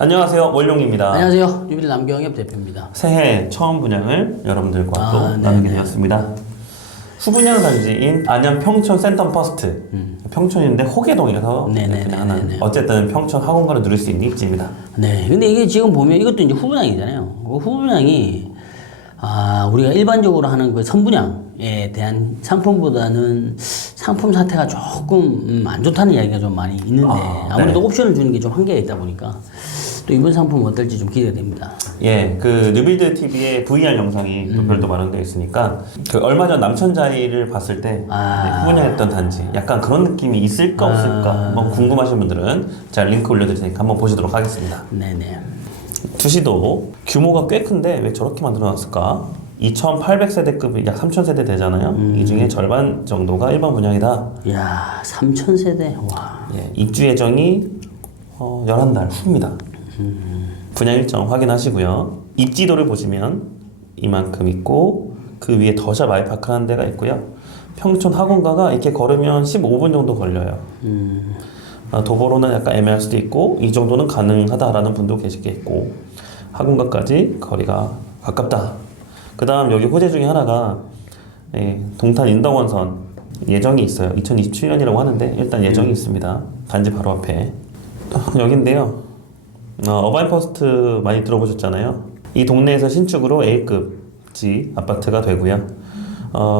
안녕하세요, 원룡입니다. 안녕하세요, 유비리 남경엽 대표입니다. 새해 처음 분양을 여러분들과 또 나누게 되었습니다. 후분양 단지인 안양 평촌 센텀 퍼스트. 평촌인데 호계동에서 분양하는 어쨌든 평촌 학원가를 누릴 수 있는 입지입니다. 네, 근데 이게 지금 보면 이것도 이제 후분양이잖아요. 후분양이 우리가 일반적으로 하는 그 선분양에 대한 상품보다는 상품 사태가 조금 안 좋다는 이야기가 좀 많이 있는데 아무래도 옵션을 주는 게 좀 한계가 있다 보니까 또 이번 상품은 어떨지 좀 기대가 됩니다. 예, 그 뉴빌드 TV의 VR 영상이 또 별도 마련되어 있으니까 그 얼마 전 남천자리를 봤을 때 후분양했던 단지 약간 그런 느낌이 있을까 없을까 한번 궁금하신 분들은 제가 링크 올려드릴 테니까 한번 보시도록 하겠습니다. 네네. 두시도 규모가 꽤 큰데 왜 저렇게 만들어놨을까? 2800세대급이 약 3000세대 되잖아요. 이 중에 절반 정도가 일반 분양이다. 이야, 3000세대. 와. 예, 입주 예정이 11달 후입니다. 분양 일정 확인하시고요. 입지도를 보시면 이만큼 있고 그 위에 더샵 아이파크 하는 데가 있고요. 평촌 학원가가 이렇게 걸으면 15분 정도 걸려요. 도보로는 약간 애매할 수도 있고 이 정도는 가능하다라는 분도 계시겠고 학원가까지 거리가 가깝다. 그 다음 여기 호재 중에 하나가 동탄 인덕원선 예정이 있어요. 2027년이라고 하는데 일단 예정이 있습니다. 단지 바로 앞에 여긴데요. 어바인퍼스트 많이 들어보셨잖아요. 이 동네에서 신축으로 A급지 아파트가 되고요.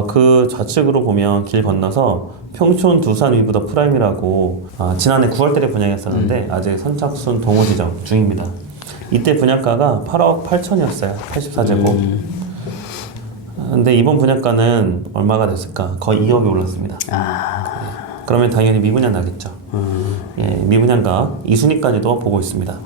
그 좌측으로 보면 길 건너서 평촌 두산 위브더 프라임이라고 지난해 9월달에 분양했었는데 아직 선착순 동호 지정 중입니다. 이때 분양가가 8억 8천이었어요. 84제곱. 근데 이번 분양가는 얼마가 됐을까? 거의 2억이 올랐습니다. 그러면 당연히 미분양 나겠죠. 예, 미분양가 2순위까지도 보고 있습니다.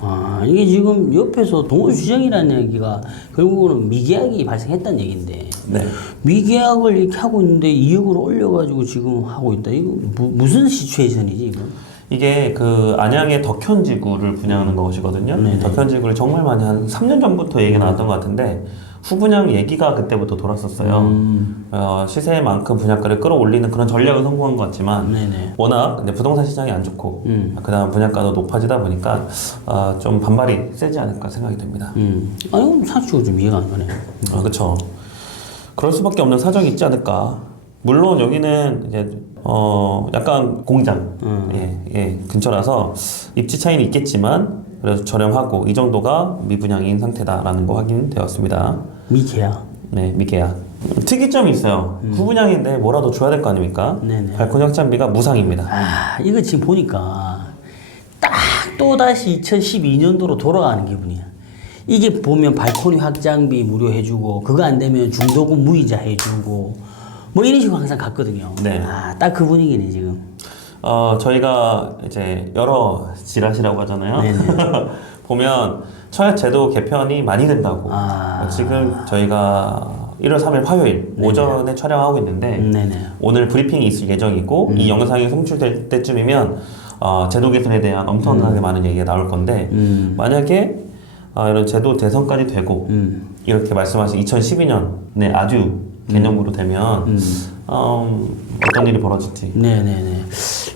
이게 지금 옆에서 동호주정이라는 얘기가 결국은 미계약이 발생했다는 얘기인데 네. 미계약을 이렇게 하고 있는데 2억으로 올려가지고 지금 하고 있다. 이거 무슨 시츄에이션이지 이거? 이게 그 안양의 덕현지구를 분양하는 것이거든요. 덕현지구를 정말 많이 한 3년 전부터 얘기가 나왔던 것 같은데 후분양 얘기가 그때부터 돌았었어요. 시세만큼 분양가를 끌어올리는 그런 전략을 성공한 것 같지만 워낙 근데 부동산 시장이 안 좋고 그다음 분양가도 높아지다 보니까 좀 반발이 세지 않을까 생각이 됩니다. 아니 사실은 좀 이해가 안 가네. 그렇죠. 그럴 수밖에 없는 사정이 있지 않을까. 물론 여기는 이제 약간 공장 근처라서 입지 차이는 있겠지만 그래서 저렴하고 이 정도가 미분양인 상태다라는 거 확인되었습니다. 미계약. 네, 미계약. 특이점이 있어요. 후분양인데 뭐라도 줘야 될 거 아닙니까? 발코니 확장비가 무상입니다. 이거 지금 보니까 딱 또다시 2012년도로 돌아가는 기분이야. 이게 보면 발코니 확장비 무료 해주고 그거 안 되면 중도금 무이자 해주고 뭐 이런 식으로 항상 갔거든요. 딱 그 분위기네 지금. 저희가 이제 여러 지라시라고 하잖아요. 보면 청약 제도 개편이 많이 된다고. 지금 저희가 1월 3일 화요일 오전에 촬영하고 있는데 오늘 브리핑이 있을 예정이고 이 영상이 송출될 때쯤이면 제도 개편에 대한 엄청나게 많은 얘기가 나올 건데 만약에 이런 제도 대선까지 되고 이렇게 말씀하신 2012년에 아주 개념으로 되면 어떤 일이 벌어질지.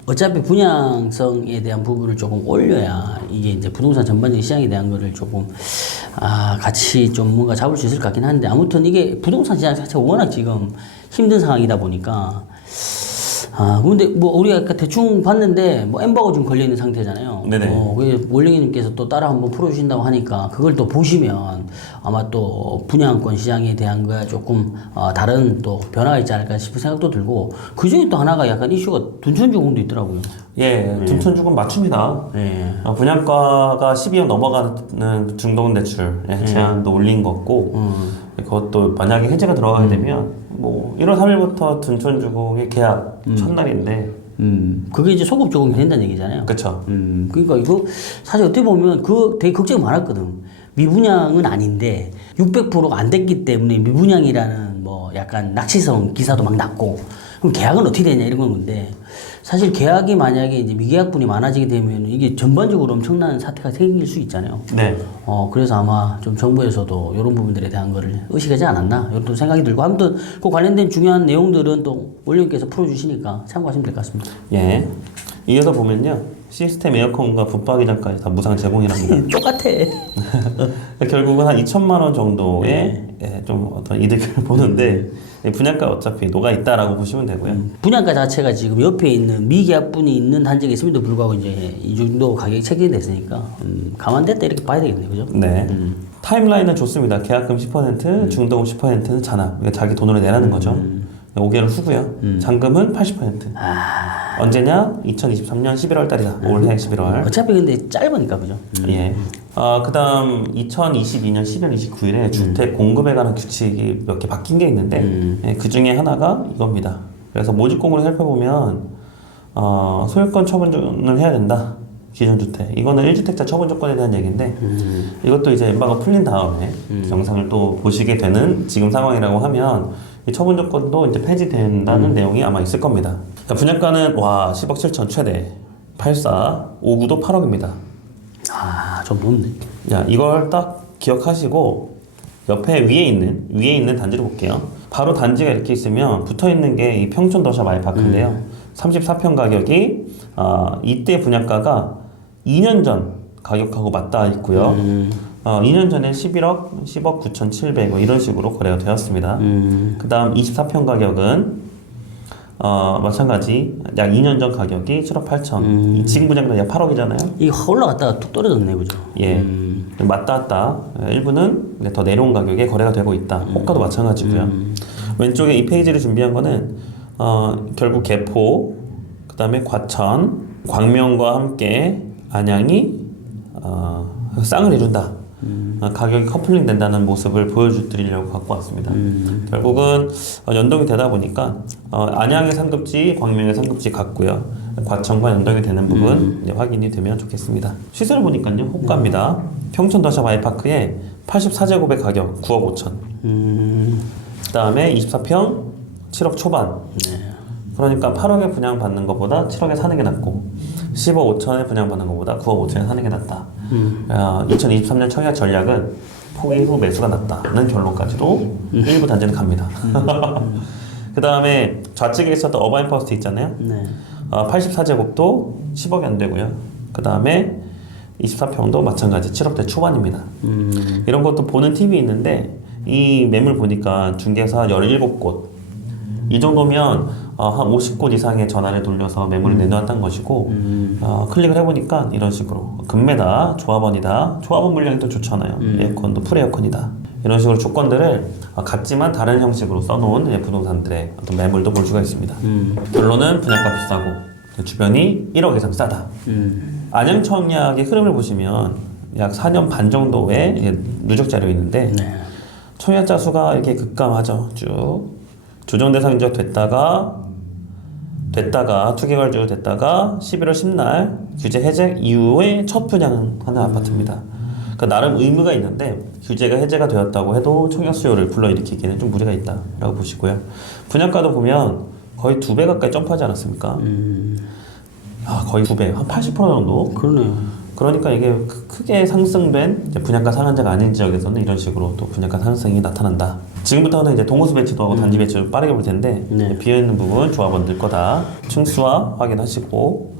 어차피 분양성에 대한 부분을 조금 올려야 이게 이제 부동산 전반적인 시장에 대한 거를 조금 같이 좀 뭔가 잡을 수 있을 것 같긴 한데 아무튼 이게 부동산 시장 자체가 워낙 지금 힘든 상황이다 보니까 근데 뭐 우리가 아까 대충 봤는데 뭐 엠버가 좀 걸려 있는 상태잖아요. 원령님께서 또 따라 한번 풀어주신다고 하니까 그걸 또 보시면 아마 또 분양권 시장에 대한 거야 조금 다른 또 변화가 있지 않을까 싶은 생각도 들고 그 중에 또 하나가 약간 이슈가 둔촌주공도 있더라고요. 둔촌주공 맞춥니다. 분양가가 12억 넘어가는 중도금 대출 제한도 올린 거고 그것도 만약에 해제가 들어가게 되면 뭐 1월 3일부터 둔촌주공의 계약 첫날인데 그게 이제 소급 적용이 된다는 얘기잖아요. 그렇죠. 그러니까 이거 사실 어떻게 보면 그 되게 걱정이 많았거든. 미분양은 아닌데 600%가 안 됐기 때문에 미분양이라는 뭐 약간 낙치성 기사도 막 났고 그럼 계약은 어떻게 되냐 이런 건데 사실 계약이 만약에 이제 미계약분이 많아지게 되면 이게 전반적으로 엄청난 사태가 생길 수 있잖아요. 그래서 아마 좀 정부에서도 이런 부분들에 대한 거를 의식하지 않았나 이런 또 생각이 들고 아무튼 그 관련된 중요한 내용들은 또 원장님께서 풀어주시니까 참고하시면 될 것 같습니다. 이어서 보면요. 시스템 에어컨과 붙박이장까지 다 무상 제공이랍니다. 똑같아. 결국은 한 2천만 원 정도의 예, 좀 어떤 이득을 보는데 분양가 어차피 녹아 있다라고 보시면 되고요. 분양가 자체가 지금 옆에 있는 미계약분이 있는 단지가 있음에도 불구하고 이제 이 정도 가격이 책정이 됐으니까 감안됐다 이렇게 봐야 되겠네요, 그죠? 네. 타임라인은 좋습니다. 계약금 10%, 중도금 10%는 잔압. 그러니까 자기 돈으로 내라는 거죠. 5개월 후고요. 잔금은 80%. 언제냐? 2023년 11월 달이다. 올해 11월. 어차피 근데 짧으니까 그죠? 예. 그다음 2022년 10월 29일에 주택 공급에 관한 규칙이 몇 개 바뀐 게 있는데 예, 그 중에 하나가 이겁니다. 그래서 모집공고를 살펴보면 소유권 처분을 해야 된다. 기존 주택. 이거는 1주택자 처분 조건에 대한 얘기인데 이것도 이제 엠바고 풀린 다음에 영상을 또 보시게 되는 지금 상황이라고 하면 이 처분 조건도 이제 폐지된다는 내용이 아마 있을 겁니다. 그러니까 분양가는 와 10억 7천 최대 84, 59도 8억입니다. 좀 높네. 야, 이걸 딱 기억하시고 옆에 위에 있는 단지를 볼게요. 바로 단지가 이렇게 있으면 붙어 있는 게 이 평촌 더샵 아이파크인데요. 34평 가격이 이때 분양가가 2년 전 가격하고 맞닿아 있고요. 2년 전에 11억, 10억 9,700 뭐 이런 식으로 거래가 되었습니다. 그다음 24평 가격은 마찬가지 약 2년 전 가격이 7억 8천. 지금 분양가 약 8억이잖아요. 이게 확 올라갔다가 툭 떨어졌네, 그죠? 예, 맞닿았다. 일부는 더 내려온 가격에 거래가 되고 있다. 호가도 마찬가지고요. 왼쪽에 이 페이지를 준비한 거는 결국 개포, 그다음에 과천, 광명과 함께 안양이 쌍을 이룬다. 가격이 커플링 된다는 모습을 보여드리려고 갖고 왔습니다. 결국은 연동이 되다 보니까 안양의 상급지, 광명의 상급지 같고요. 과천과 연동이 되는 부분 이제 확인이 되면 좋겠습니다. 시세를 보니까요, 호가입니다. 평촌 더샵 아이파크의 84제곱의 가격 9억 5천. 그 다음에 24평 7억 초반. 그러니까 8억에 분양받는 것보다 7억에 사는 게 낫고 10억 5천에 분양받는 것보다 9억 5천에 사는 게 낫다. 2023년 청약 전략은 포기 후 매수가 낫다는 결론까지도 일부 단지는 갑니다. 그 다음에 좌측에 있었던 어바인 퍼스트 있잖아요. 84제곱도 10억이 안 되고요. 그 다음에 24평도 마찬가지 7억대 초반입니다. 이런 것도 보는 팁이 있는데 이 매물 보니까 중개사 17곳 이 정도면 한 50곳 이상의 전화를 돌려서 매물을 내놓았다는 것이고 클릭을 해보니까 이런 식으로 금매다, 조합원이다, 조합원 물량이 또 좋잖아요. 에어컨도 풀에어컨이다. 이런 식으로 조건들을 같지만 다른 형식으로 써놓은 부동산들의 어떤 매물도 볼 수가 있습니다. 결론은 분양가 비싸고 주변이 1억 이상 싸다. 안양 청약의 흐름을 보시면 약 4년 반 정도의 누적 자료 있는데 청약자 수가 이렇게 급감하죠. 쭉 조정 대상 인적 됐다가 투개월 됐다가 11월 10날 규제 해제 이후에 첫 분양하는 아파트입니다. 그러니까 나름 의무가 있는데 규제가 해제가 되었다고 해도 청약 수요를 불러일으키기에는 좀 무리가 있다라고 보시고요. 분양가도 보면 거의 2배 가까이 점프하지 않았습니까? 거의 2배, 한 80% 정도? 그러네요. 그러니까 이게 크게 상승된 이제 분양가 상한제가 아닌 지역에서는 이런 식으로 또 분양가 상승이 나타난다. 지금부터는 이제 동호수 배치도 하고 단지 배치를 빠르게 볼 텐데 비어있는 부분 조합원들 거다. 층수화 확인하시고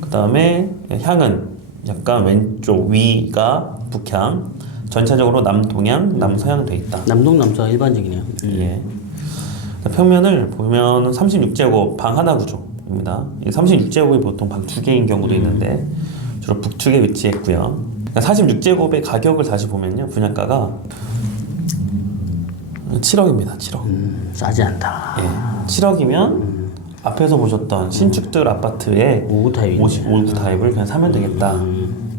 그 다음에 향은 약간 왼쪽 위가 북향, 전체적으로 남동향, 남서향 돼 있다. 남동 남서 일반적이네요. 예. 평면을 보면 36제곱 방 하나 구조입니다. 36제곱이 보통 방 2개인 경우도 있는데 주로 북쪽에 위치했고요. 46제곱의 가격을 다시 보면요, 분양가가 7억입니다. 7억. 싸지 않다. 예, 7억이면 앞에서 보셨던 신축들 아파트의 5구 타입 59 타입을 그냥 사면 되겠다.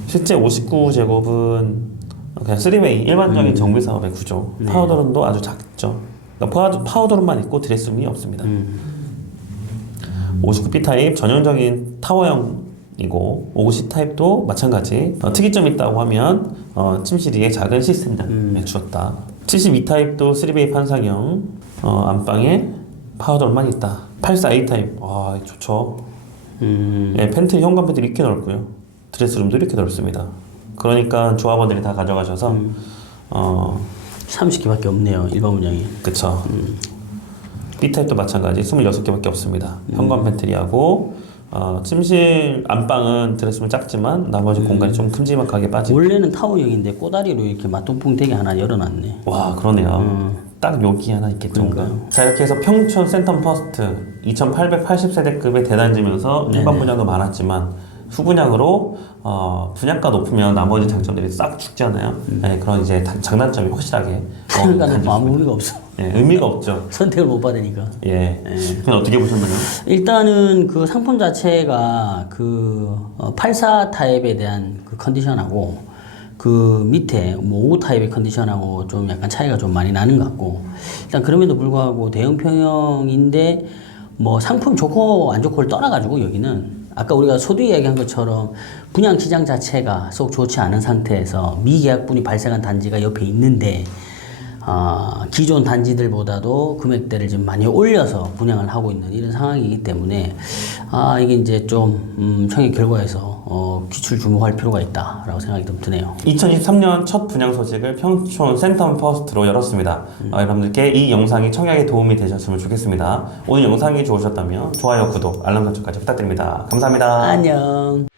실제 59제곱은 그냥 3웨이 일반적인 정비 사업의 구조. 파우더룸도 아주 작죠. 그러니까 파우더룸만 있고 드레스룸이 없습니다. 59B 타입 전형적인 타워형이고 50C 타입도 마찬가지. 특이점이 있다고 하면 침실위에 작은 시스템장을 주었다. 72 타입도 3베이 판상형 안방에 파우더룸만 있다. 84A 타입 와 좋죠. 예, 팬트리 현관 팬트리 이렇게 넓고요. 드레스룸도 이렇게 넓습니다. 그러니까 조합원들이 다 가져가셔서 30개밖에 없네요. 일반 분양이. 그쵸. B타입도 마찬가지 26개밖에 없습니다. 현관 팬트리하고 침실 안방은 드레스룸 작지만 나머지 공간이 좀 큼지막하게 빠지고. 원래는 타워형인데 꼬다리로 이렇게 맞동풍 되게 하나 열어놨네. 와 그러네요. 딱 여기 하나 있겠죠. 자 이렇게 해서 평촌 센텀 퍼스트 2880세대급의 대단지면서 일반 분양도 많았지만 후분양으로 분양가 높으면 나머지 장점들이 싹 죽잖아요. 네, 그런 이제 장단점이 확실하게 그러니까 아무 의미가 없어. 예, 의미가 없죠. 선택을 못 받으니까. 예. 그건 어떻게 보셨나요? 일단은 그 상품 자체가 그 84 타입에 대한 그 컨디션하고 그 밑에 뭐 5 타입의 컨디션하고 좀 약간 차이가 좀 많이 나는 것 같고 일단 그럼에도 불구하고 대형 평형인데 뭐 상품 좋고 안 좋고를 떠나가지고 여기는 아까 우리가 소두 이야기한 것처럼 분양 시장 자체가 썩 좋지 않은 상태에서 미계약분이 발생한 단지가 옆에 있는데 기존 단지들보다도 금액대를 좀 많이 올려서 분양을 하고 있는 이런 상황이기 때문에 이게 이제 좀 청약 결과에서 기출 주목할 필요가 있다라고 생각이 좀 드네요. 2023년 첫 분양 소식을 평촌 센텀 퍼스트로 열었습니다. 여러분들께 이 영상이 청약에 도움이 되셨으면 좋겠습니다. 오늘 영상이 좋으셨다면 좋아요, 구독, 알람 설정까지 부탁드립니다. 감사합니다. 안녕.